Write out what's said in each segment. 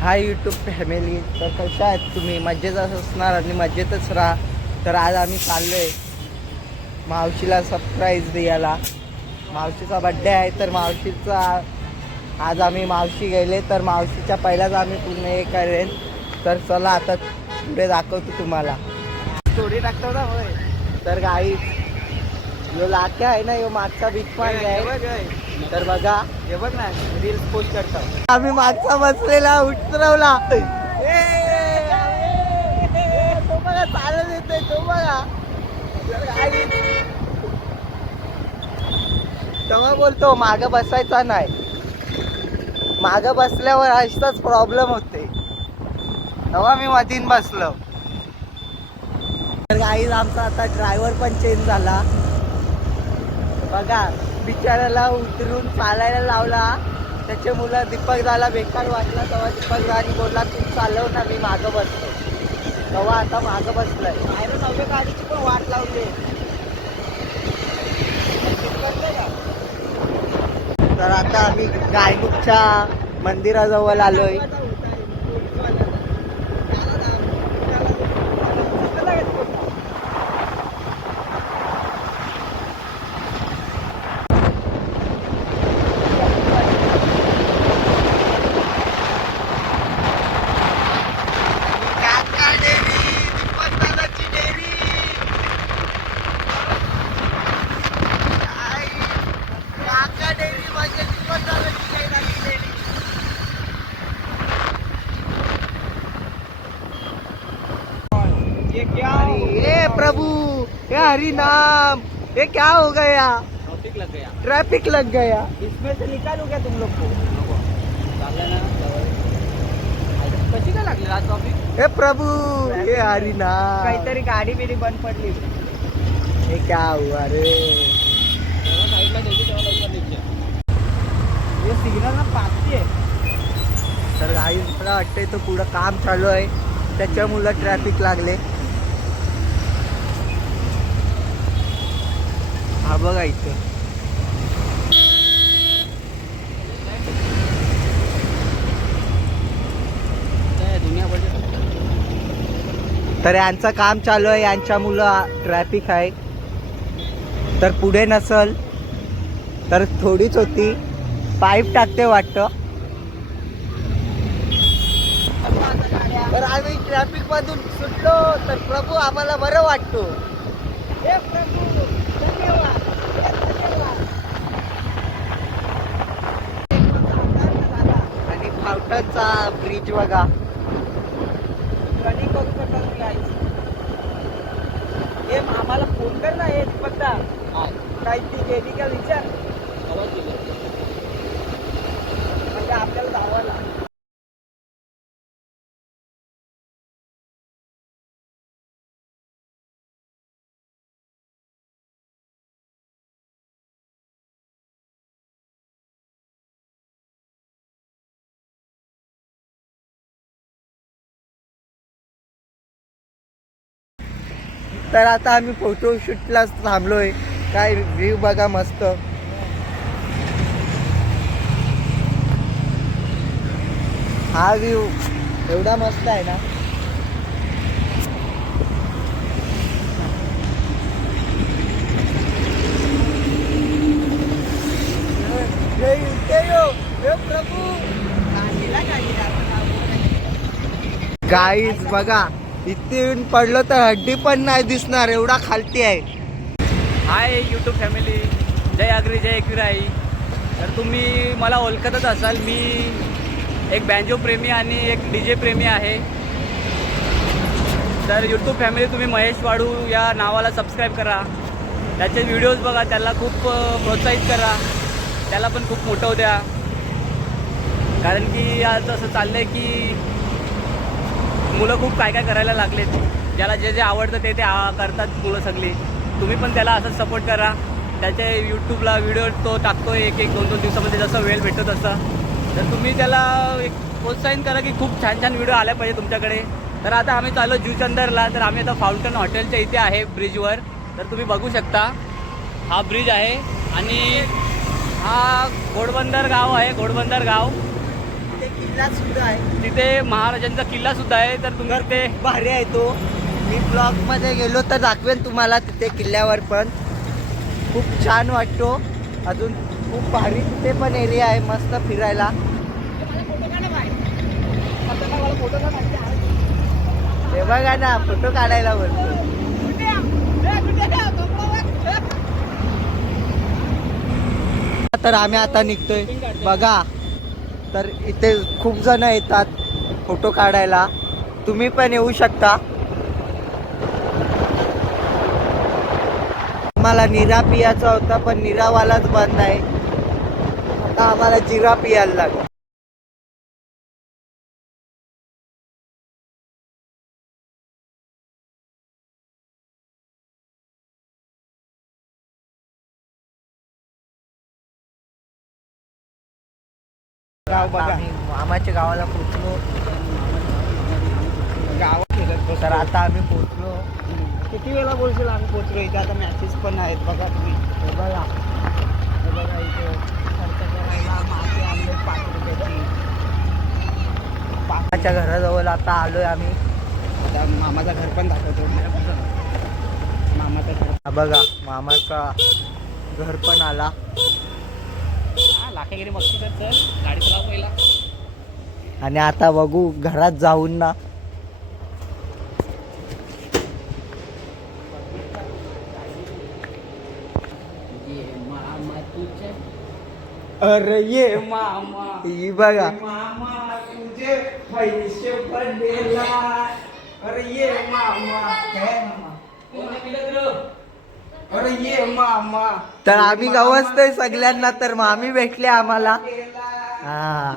हाय YouTube family तर कशा आहेत तुम्ही? मजेत असणार आणि मजेतच राहा. तर आज आम्ही चाललो आहे मावशीला सरप्राईज द्यायला. मावशीचा बड्डे आहे तर मावशीचा आज आम्ही मावशी गेले तर मावशीच्या पहिलाच आम्ही पूर्ण हे करेन. तर चला आता पुढे दाखवतो तुम्हाला. स्टोरी दाखवता ना होय. तर गाई यो लाट्या आहे ना यो मागचा बिग पॉइंट आहे. तर बघा. हे बघ ना रील्स पोस्ट करतात. आम्ही मागचा बसलेला उतरवला. तो बघा चालत येतोय तो बघा. तेव्हा बोलतो माग बसायचा नाही. माग बसल्यावर असाच प्रॉब्लेम होते. तेव्हा मी मधीन बसलो. तर गाईज आमचा आता ड्रायव्हर पण चेंज झाला. बघा बिचाऱ्याला उतरून चालायला लावला. त्याचे मुलं दीपक झाला बेकार वाटला तेव्हा दीपक झाली बोलला तू चालव ना मी मागं बसतो. तेव्हा आता मागं बसलाय. बाहेर नव्या गाडीची पण वाट लावली. तर आता आम्ही गायमुखच्या मंदिराजवळ आलोय काका डेअरी, दीपकदादाची डेअरी. आई, काका डेअरी म्हणजे दीपकदादाची कैलाची डेअरी. ये क्या अरे, ए प्रभु ये हरि नाम ये क्या हो गया? ट्रॉफिक लग गया। ट्रैफिक लग गया। इसमें से निकालू क्या तुम लोग को? कशी काय लागली आज ट्रॉफिक हे प्रभु ये हरि नाम काहीतरी गाडी बिडी बंद पडली. ये क्या हुआ रे? हे सिग्नल ना पाचशे आहे. तर आई मला वाटतंय तो पुढं काम चालू आहे. त्याच्यामुळं ट्रॅफिक लागले. बघा इथे. तर यांचं काम चालू आहे यांच्या मुलं ट्रॅफिक आहे. तर पुढे नसल तर थोडीच होती. पाईप टाकते वाटतं. तर आम्ही ट्रॅफिक मधून सुटलो तर प्रभू आम्हाला बरं वाटतो. हे प्रभू! फावटाचा ब्रिज बघा. कधी करू शकता तुम्ही हे आम्हाला फोन कर ना हे दीपकदा. काही ती गेली का विचार? म्हणजे आपल्याला धावायला. तर आता आम्ही फोटो शूटला थांबलोय. काय व्ह्यू बघा मस्त. हा व्ह्यू एवढा मस्त आहे ना. प्रभू. गाईज बघा. इथे पडलं तर हड्डी पण नाही दिसणार एवढा खालती आहे. हाय यूट्यूब फॅमिली जय अग्री जय किराई तर तुम्ही मला ओळखतच असाल मी एक बँजो प्रेमी आणि एक डी जे प्रेमी आहे. तर यूट्यूब फॅमिली तुम्ही महेश वाडू या नावाला सबस्क्राईब करा. त्याचे व्हिडिओज बघा त्याला खूप प्रोत्साहित करा. त्याला पण खूप मोठं द्या. कारण की आज असं चाललं आहे की मुलं खूप काय काय करायला लागलेत. ज्याला जे जे आवडतं ते ते करतात मुलं सगळी. तुम्ही पण त्याला असंच सपोर्ट करा. त्याचे यूट्यूबला व्हिडिओ तो टाकतो एक एक दोन दोन दिवसामध्ये जसं वेळ भेटतो तसं. तर तुम्ही त्याला एक प्रोत्साहन करा की खूप छान छान व्हिडिओ आले पाहिजे तुमच्याकडे. तर आता आम्ही चाललो जुचंदरला. तर आम्ही आता फाउंटन हॉटेलच्या इथे आहे ब्रिजवर तर तुम्ही बघू शकता. हा ब्रिज आहे. आणि हा घोडबंदर गाव आहे. घोडबंदर गाव. किल्ला सुद्धा आहे. तिथे महाराजांचा किल्ला सुद्धा आहे तर तुम्ही ते भारी आहे तो. मी ब्लॉगमध्ये गेलो तर दाखवेन तुम्हाला तिथे किल्ल्यावर पण. खूप छान वाटतो. अजून खूप भारी तिथे पण एरिया आहे मस्त फिरायला. हे बघा ना फोटो काढायला बोलतो. तर आम्ही आता निघतोय. बघा. तर इथे खूप जण येतात फोटो काढायला. तुम्ही पण येऊ शकता. आम्हाला निरा पियाचा होता पण निरावालाच बंद आहे. आता आम्हाला जिरा पियाला लागला. गाव बघा. मामाच्या गावाला पोचलो तर आता आम्ही पोचलो किती वेळा बोलशील आम्ही पोचलो इथे आता मॅसेज पण आहेत बघा तुम्ही. बघा. बघा इथे. खर्च करायला मासे आणले पाच रुपयाची मामाच्या घराजवळ आता आलोय आम्ही. आता मामाचं घर पण दाखवतो. मामाचं घर. बघा मामाचा घर पण आला. लाखेगिरी मस्ती कर चल गाडी चलाव पहिला. आणि आता बघू घरात जाऊन ना. मामा तुझे अरे ये मामा ही बघा. मामा तुझे पैसे पडलेला. अरे ये मामा काय मामा. अरे ये मामा तर आम्ही गवसतोय सगळ्यांना तर मामी भेटले आम्हाला. हा.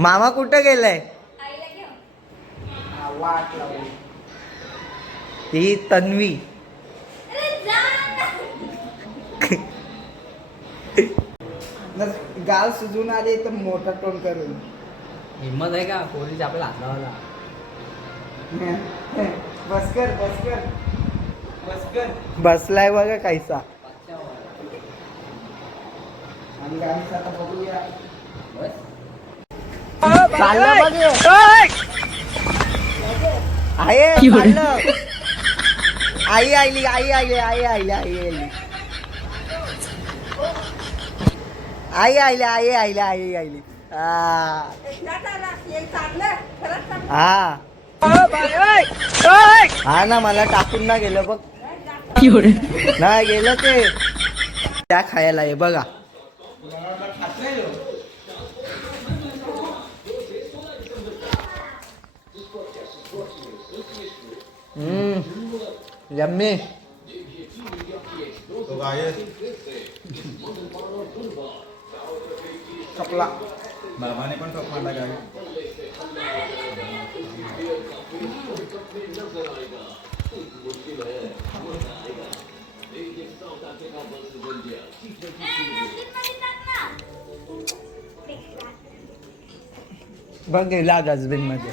मामा. कुठं गेलाय? हा, तन्वी. गाल सुजून आले तर मोठा टोन करून. हिंमत आहे का? पोलीस आपल्याला हात लावायला बस कर बस कर बस कर. बसलाय बघा आहे चाललं. आई आली आई आली आई आली आई आली. आई आली आई आली आई आली. हा ना मला टाकून ना गेलं बघ. नाही गेलं ते त्या खायला आहे बघा हम्म यम्मी कपला बाबाने पण टोप मारला काय बघ गेला डस्टबिनमध्ये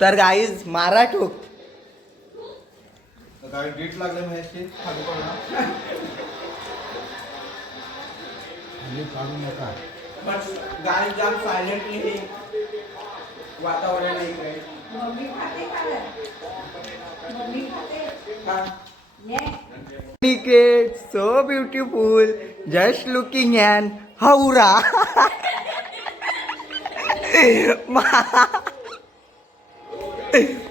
तर गाईज मारा ठोक वातावरण आहे इकडे so beautiful just looking and looking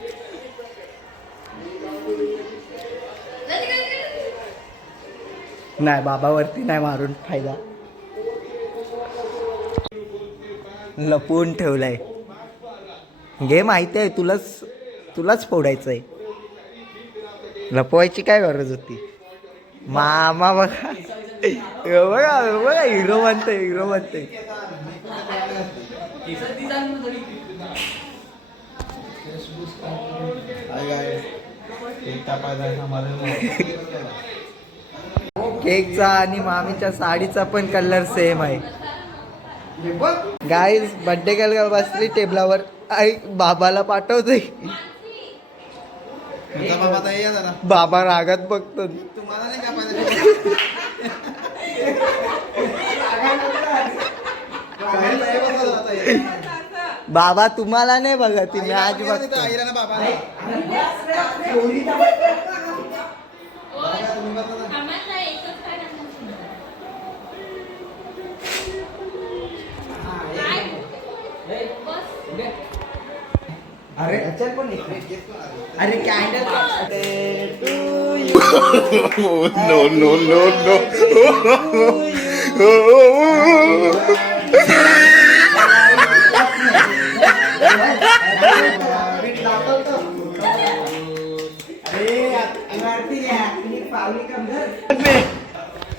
नाही बाबावरती नाही मारून फायदा. लपवून ठेवलाय. घे माहिती आहे तुलाच तुलाच फोडायचं आहे लपवायची काय गरज होती? मामा बघा. बघा बघा हिरो बनते हिरो बनते केकचा आणि मामीच्या साडीचा पण कलर सेम आहे. गाईज बड्डे गर्ल बसली टेबलावर. आई बाबाला पाठवते बाबा बाबा रागात बघत तुम्हाला नाही बाबा तुम्हाला नाही बघा तुम्ही आज बघतो. बाबा अरे अरे कॅन्डल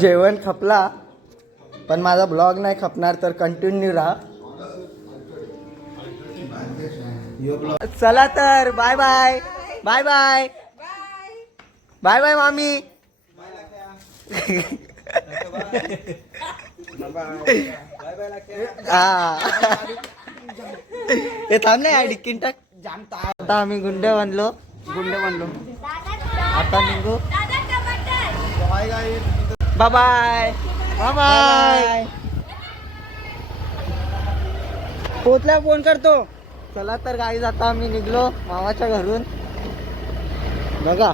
जेवण खपला पण माझा ब्लॉग नाही खपणार तर कंटिन्यू राहा. चला तर bye bye bye bye bye bye मामी. हा. हे थांब नाही डिक्कीन टाक आता आम्ही गुंड बनलो. गुंड बनलो. आता निघू. बाय बाय बाय बाय पोचल्या फोन करतो. चला तर गाईज आता आम्ही निघलो मामाच्या घरून. बघा.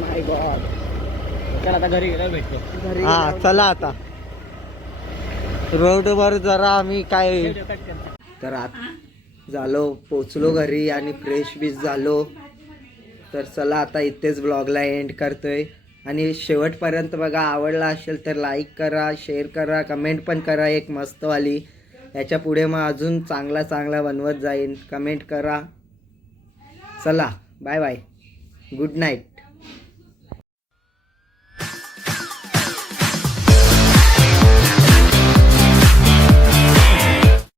माय गॉड चल आता घरी गेल्यावर भेटतो. हा चला आता. रोडवर जरा आम्ही काय तर आत झालो पोचलो घरी आणि फ्रेश बीस झालो. तर चला आता इथेच ब्लॉगला एंड करतोय. आणि शेवटपर्यंत बघा आवडला असेल तर लाईक करा शेअर करा कमेंट पण करा एक मस्तवाली. याच्यापुढे मग अजून चांगला चांगला बनवत जाईन. कमेंट करा. चला बाय बाय गुड नाईट